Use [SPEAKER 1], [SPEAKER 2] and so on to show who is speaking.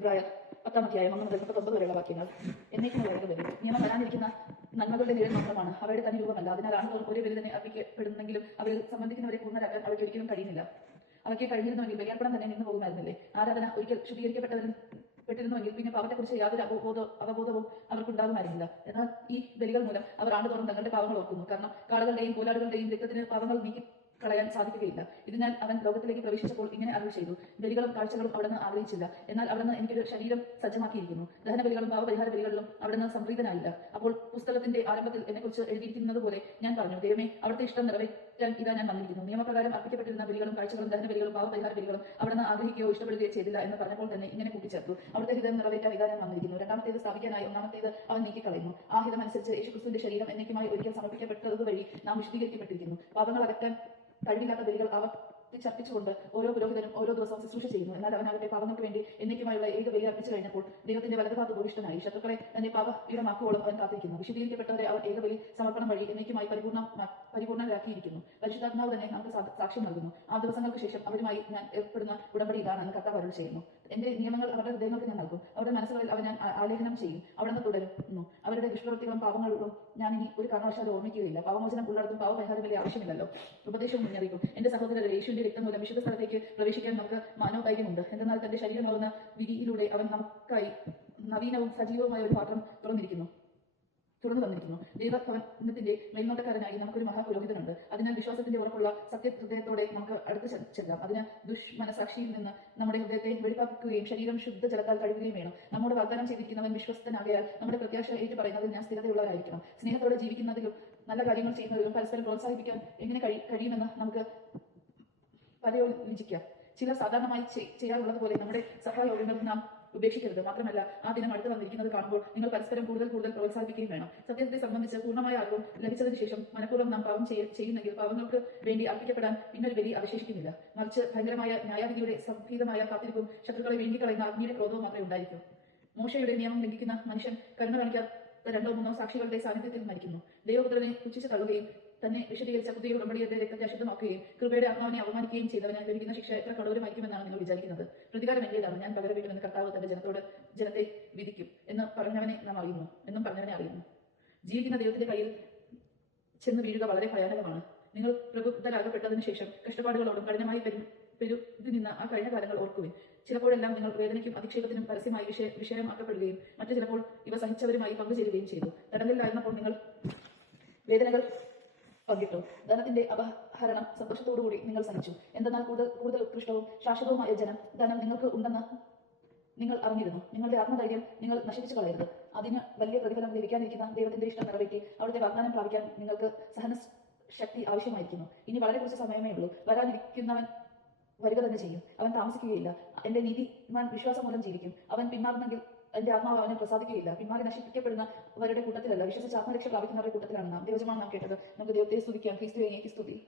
[SPEAKER 1] ഇബ്രായ പത്താം അധ്യായം ഒന്ന് മുതൽ മുപ്പത്തൊമ്പത് വരെയുള്ള വാക്യങ്ങൾ എന്നേക്കും വളരെ വരും. നിയമം വരാനിരിക്കുന്ന നന്മകളുടെ നിഴൽ മാത്രമാണ് അവരുടെ തന്നെ രൂപമല്ല. അതിനാലാണ് ഒരു ബലി തന്നെ അർപ്പിക്കപ്പെടുന്നെങ്കിലും അവരിൽ സംബന്ധിക്കുന്നവരെ പൂർണരാക്കാൻ അവർക്ക് ഒരിക്കലും കഴിയുന്നില്ല. അവർക്ക് കഴിഞ്ഞിരുന്നുവെങ്കിൽ ബലിയർപ്പണം തന്നെ നിന്ന് പോകുമായിരുന്നില്ലേ? ആരാധന ഒരിക്കൽ ശുദ്ധീകരിക്കപ്പെട്ടവരും പെട്ടിരുന്നുവെങ്കിൽ പിന്നെ പാവത്തെക്കുറിച്ച് യാതൊരു അവബോധ അവബോധവും അവർക്കുണ്ടാകുമായിരുന്നില്ല. എന്നാൽ ഈ ബലികൾ മൂലം അവർ ആണ്ടുതോറും തങ്ങളുടെ പാവങ്ങൾ ഓർക്കുന്നു. കാരണം കാടുകളുടെയും കോലാടുകളുടെയും രക്തത്തിന് പാവങ്ങൾ നീക്കി കളയാൻ സാധിക്കുകയില്ല. ഇതിനാൽ അവൻ ലോകത്തിലേക്ക് പ്രവേശിച്ചപ്പോൾ ഇങ്ങനെ അറിവ് ചെയ്തു. ബലികളും കാഴ്ചകളും അവിടുന്ന് ആഗ്രഹിച്ചില്ല. എന്നാൽ അവിടുന്ന് എനിക്കൊരു ശരീരം സജ്ജമാക്കിയിരിക്കുന്നു. ദഹന ബലികളും ഭാവപരിഹാര ബലികളിലും അവിടുന്ന് സംപ്രീതനായില്ല. അപ്പോൾ പുസ്തകത്തിന്റെ ആരംഭത്തിൽ എന്നെക്കുറിച്ച് എഴുതിയിരിക്കുന്നത് പോലെ ഞാൻ പറഞ്ഞു ദൈവമേ അവിടുത്തെ ഇഷ്ടം നിറവേറ്റാൻ ഇതാ ഞാൻ വന്നിരിക്കുന്നു. നിയമപ്രകാരം അർപ്പിക്കപ്പെട്ടിരുന്ന ബലികളും കാഴ്ചകളും ദഹന ബലികളും ഭാവപരിഹാര ബലികളും അവിടുന്ന് ആഗ്രഹിക്കുകയോ ഇഷ്ടപ്പെടുകയോ ചെയ്തില്ല എന്ന് പറഞ്ഞപ്പോൾ തന്നെ ഇങ്ങനെ കൂട്ടിച്ചേർത്തു. അവിടുത്തെ ഹിതം നിറവേറ്റാൻ ഇതാ ഞാൻ വന്നിരിക്കുന്നു. രണ്ടാമത്തേത് സ്ഥാപിക്കാനായി ഒന്നാമത്തേത് അവൻ നീക്കിക്കളയുന്നു. ആ ഹിതമനുസരിച്ച് യേശുക്രിസ്തുവിന്റെ ശരീരം എന്നേക്കുമായി ഒരിക്കൽ സമർപ്പിക്കപ്പെട്ടത് വഴി നാം വിശദീകരിക്കപ്പെട്ടിരിക്കുന്നു പാപങ്ങൾ അകറ്റാൻ കഴിവില്ലാത്ത ബലികൾ ആവർത്തിച്ചർപ്പിച്ചുകൊണ്ട് ഓരോ പുരോഹിതനും ഓരോ ദിവസവും ശുശ്രൂഷ ചെയ്യുന്നു. എന്നാൽ അവൻ അവന്റെ പാപങ്ങൾക്ക് വേണ്ടി എന്നേക്കുമായുള്ള ഏക ബലി അർപ്പിച്ചു കഴിഞ്ഞപ്പോൾ ദൈവത്തിന്റെ വലതുഭാഗത്ത് ഭൂരിഷ്ഠനായി. ശത്രുക്കളെ തന്റെ പാപ ഇടമാക്കുവോളം അവൻ കാത്തിരിക്കുന്നു. വിശദീകരിക്കപ്പെട്ടവരെ അവൻ ഏകബലി സമർപ്പണം വഴി എന്നേക്കുമായി പരിപൂർണ പരിപൂർണരാക്കിയിരിക്കുന്നു പരിശുദ്ധാത്മാവ് തന്നെ നമുക്ക് സാക്ഷ്യം നൽകുന്നു. ആ ദിവസങ്ങൾക്ക് ശേഷം അവരുമായി ഞാൻ ഏർപ്പെടുന്ന ഉടമ്പടി ഇതാണെന്ന് കർത്താവ് അരുൾ ചെയ്യുന്നു. എന്റെ നിയമങ്ങൾ അവരുടെ ഹൃദയങ്ങൾക്ക് ഞാൻ നൽകും. അവരുടെ മനസ്സുകളിൽ അവൻ ഞാൻ ആലേഖനം ചെയ്യും. അവിടെ നിന്ന് തുടരുന്നു അവരുടെ ദുഷ്പ്രവൃത്തികളും പാപങ്ങളും ഞാൻ ഇനി അത് ഓർമ്മിക്കുകയില്ല. പാവമോചനം ഉള്ളിടത്തും പാവപരിഹാരം വലിയ ആവശ്യമില്ലല്ലോ. ഉപദേശവും മുന്നറിയിപ്പും. എന്റെ സഹോദരർ യേശുവിന്റെ രക്തം മൂലം വിശുദ്ധ സ്ഥലത്തേക്ക് പ്രവേശിക്കാൻ നമുക്ക് മനോധൈര്യമുണ്ട് എന്തെന്നാൽ തന്റെ ശരീരമാകുന്ന വിധിയിലൂടെ അവൻ നമുക്കായി നവീനവും സജീവവുമായ ഒരു പാത്രം തുറന്നിരിക്കുന്നു. തുറന്നു തന്നിരിക്കുന്നു. ദൈവഭവനത്തിന്റെ മേൽനോട്ടക്കാരനായി നമുക്കൊരു മഹാപുരോഹിതനുണ്ട്. അതിനാൽ വിശ്വാസത്തിന്റെ ഉറപ്പുള്ള സത്യഹൃദയത്തോടെ നമുക്ക് അടുത്ത് ചെല്ലാം. അതിന് ദുഷ്മനസാക്ഷിയിൽ നിന്ന് നമ്മുടെ ഹൃദയത്തെ വെളിപ്പാക്കുകയും ശരീരം ശുദ്ധ ജലത്താൽ കഴുകുകയും വേണം. നമ്മോട് വാഗ്ദാനം ചെയ്തിരിക്കുന്നവൻ വിശ്വസ്തനാകയാൽ നമ്മുടെ പ്രത്യാശ ഏറ്റു പറയുന്നതിൽ ഞാൻ സ്ഥിരതയുള്ളവരായിരിക്കണം. സ്നേഹത്തോടെ ജീവിക്കുന്നതിലും നല്ല കാര്യങ്ങൾ ചെയ്യുന്നതിലും പരസ്പരം പ്രോത്സാഹിപ്പിക്കാൻ എങ്ങനെ കഴി- കഴിയുമെന്ന് നമുക്ക് പരയോലിച്ചിക്കാം ചിലർ സാധാരണമായി ചെയ്- ചെയ്യാറുള്ളത് പോലെ നമ്മുടെ സഹായോഗങ്ങൾ നാം ഉപേക്ഷിക്കരുത്. മാത്രമല്ല ആ ദിനം അടുത്ത് വന്നിരിക്കുന്നത് കാണുമ്പോൾ നിങ്ങൾ പരസ്പരം കൂടുതൽ കൂടുതൽ പ്രോത്സാഹിപ്പിക്കുകയും വേണം. സത്യത്തെ സംബന്ധിച്ച് പൂർണമായ അറിവും ലഭിച്ചതിന് ശേഷം മനഃപൂർവം നാം പാവം ചെയ്യുന്നെങ്കിൽ പാവങ്ങൾക്ക് വേണ്ടി അർപ്പിക്കപ്പെടാൻ പിന്നൊരു ബലി അവശേഷിക്കുന്നില്ല. മറിച്ച് ഭയങ്കരമായ ന്യായവിധിയുടെ സംഭീതമായ കാത്തിരിപ്പും ശത്രുക്കളെ വേണ്ടിക്കളയുന്ന അഗ്നിയുടെ ക്രോധവും മാത്രമേ ഉണ്ടായിരിക്കൂ. മോശയുടെ നിയമം ലംഘിക്കുന്ന മനുഷ്യൻ കരുണ കാണിക്കാത്ത രണ്ടോ മൂന്നോ സാക്ഷികളുടെ സാന്നിധ്യത്തിൽ മരിക്കുന്നു. ദൈവപുത്രനെ പുച്ഛിച്ച് തള്ളുകയും തന്നെ വിശദീകരിച്ച പുതിയ ഉടമ്പടിയുടെ രക്തത്തെ അശുദ്ധമാക്കുകയും കൃപയുടെ ആത്മാവിനെ അവമാനിക്കുകയും ചെയ്തവന് ലഭിക്കുന്ന ശിക്ഷ എത്ര കടൂരമായിരിക്കുമെന്നാണ് നിങ്ങൾ വിചാരിക്കുന്നത്. പ്രതികാരം എന്റേതാണ് ഞാൻ പകരം വീട്ടുമെന്ന് കർത്താവ് തന്റെ ജനത്തോട് ജനത്തെ വിധിക്കും എന്ന് പറഞ്ഞവനെ നാം അറിയുന്നു എന്നും പറഞ്ഞവനെ അറിയുന്നു. ജീവിക്കുന്ന ദൈവത്തിന്റെ കയ്യിൽ ചെന്ന് വീഴുക വളരെ ഭയാനകമാണ്. നിങ്ങൾ പ്രബുദ്ധരാകപ്പെട്ടതിന് ശേഷം കഷ്ടപ്പാടുകളോടും കഠിനമായി പെരു പെരുതി നിന്ന ആ കഴിഞ്ഞ കാലങ്ങൾ ഓർക്കുവിൻ. ചിലപ്പോഴെല്ലാം നിങ്ങൾ വേദനയ്ക്കും അധിക്ഷേപത്തിനും പരസ്യമായി വിഷയ വിഷയമാക്കപ്പെടുകയും മറ്റു ചിലപ്പോൾ ഇവ സഹിച്ചവരുമായി പങ്കുചേരുകയും ചെയ്തു. തടങ്കലിലായിരുന്നപ്പോൾ നിങ്ങൾ വേദനകൾ പങ്കിട്ടു. ധനത്തിന്റെ അപഹരണം സന്തോഷത്തോടുകൂടി നിങ്ങൾ സഹിച്ചു. എന്തെന്നാൽ കൂടുതൽ കൂടുതൽ ഉത്കൃഷ്ടവും ശാശ്വതവുമായ ജനം ധനം നിങ്ങൾക്ക് ഉണ്ടെന്ന് നിങ്ങൾ അറിഞ്ഞിരുന്നു. നിങ്ങളുടെ ആത്മധൈര്യം നിങ്ങൾ നശിപ്പിച്ചു കളയരുത്. അതിന് വലിയ പ്രതിഫലം ലഭിക്കാനിരിക്കുന്ന ദൈവത്തിന്റെ ഇഷ്ടം നിറവേറ്റി അവിടുത്തെ വാഗ്ദാനം പ്രാപിക്കാൻ നിങ്ങൾക്ക് സഹന ശക്തി ആവശ്യമായിരിക്കുന്നു. ഇനി വളരെ കുറച്ച് സമയമേ ഉള്ളൂ. വരാനിരിക്കുന്നവൻ വരിക തന്നെ ചെയ്യും. അവൻ താമസിക്കുകയില്ല. എന്റെ നീതിമാൻ വിശ്വാസം മൂലം ജീവിക്കും. അവൻ പിന്മാറുന്നെങ്കിൽ എന്റെ ആത്മാവ് അവനെ പ്രസാദിക്കുകയില്ല. പിന്മാറി നശിപ്പിക്കപ്പെടുന്നവരുടെ കൂട്ടത്തിലല്ല. വിശ്വസിച്ച് ആത്മരക്ഷ പ്രാപിക്കുന്നവരുടെ കൂട്ടത്തിലാണ് നാം. ദൈവജമാണ് നാം കേട്ടത്. നമുക്ക് ദൈവത്തെ സ്തുതിക്കാം. ക്രിസ്തുവിനെ സ്തുതി.